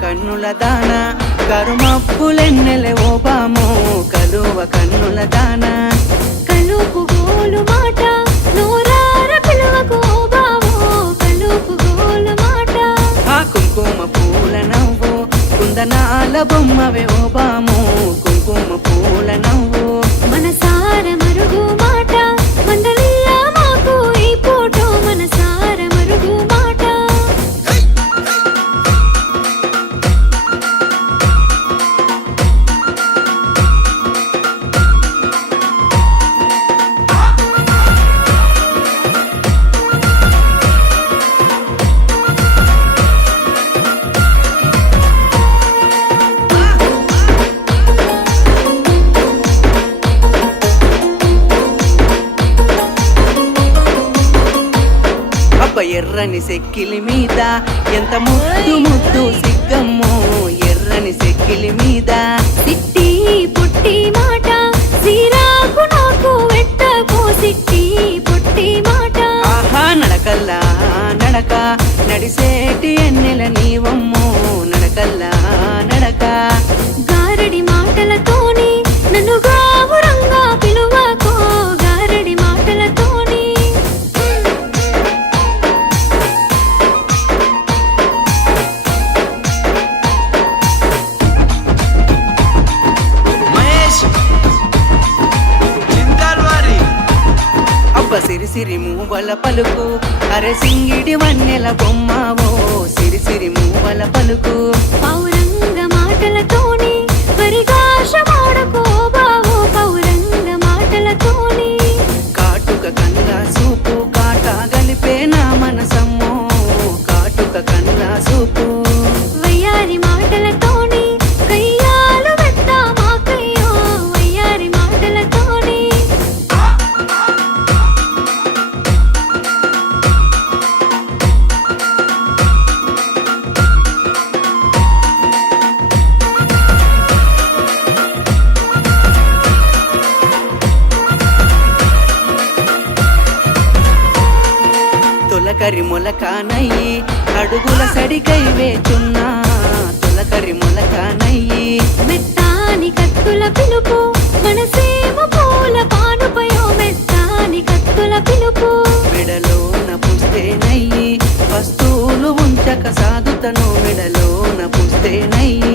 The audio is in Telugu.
కన్నుల దాన. కరుమప్పులెన్నెలే ఓ బాము కలువ కన్నుల దాన. కలుపు గోలు మాట నోరార పిలువకు ఓ బావో. కలుపు గోలు మాట. ఆ కుంకుమ పూల నవ్వు కుందనాల బొమ్మవే ఓ ఎర్రని సెక్కిలి మీద ఎంత ముద్దు ముద్దు సిగ్గమ్మో ఎర్రని సెక్కిలి మీద. సిట్టి పుట్టి మాట సీరాకు నాకు వెట్టకు సిట్టి పుట్టి మాట. ఆహా నడకల్లా నడక. నడిసేటి ఎన్నెల నీవమ్మో నడకల్లా నడక. అబ్బ సిరి సిరి మూవల పలుకు. అరే సింగిడి వన్నెల బొమ్మవో సిరి సిరి మూవల పలుకు. తొలకరి మొలకానయ్యి అడుగుల సడికై వేచున్నా. తొలకరి మొలకానయ్యి మెత్తాని కత్తుల పిలుపు మనసేమ పూల పానుపయో మెత్తాని కత్తుల పిలుపు. మెడలోన పుస్తేనయ్యి వస్తువులు ఉంచక సాధుతను మెడలోన పుస్తేనయ్యి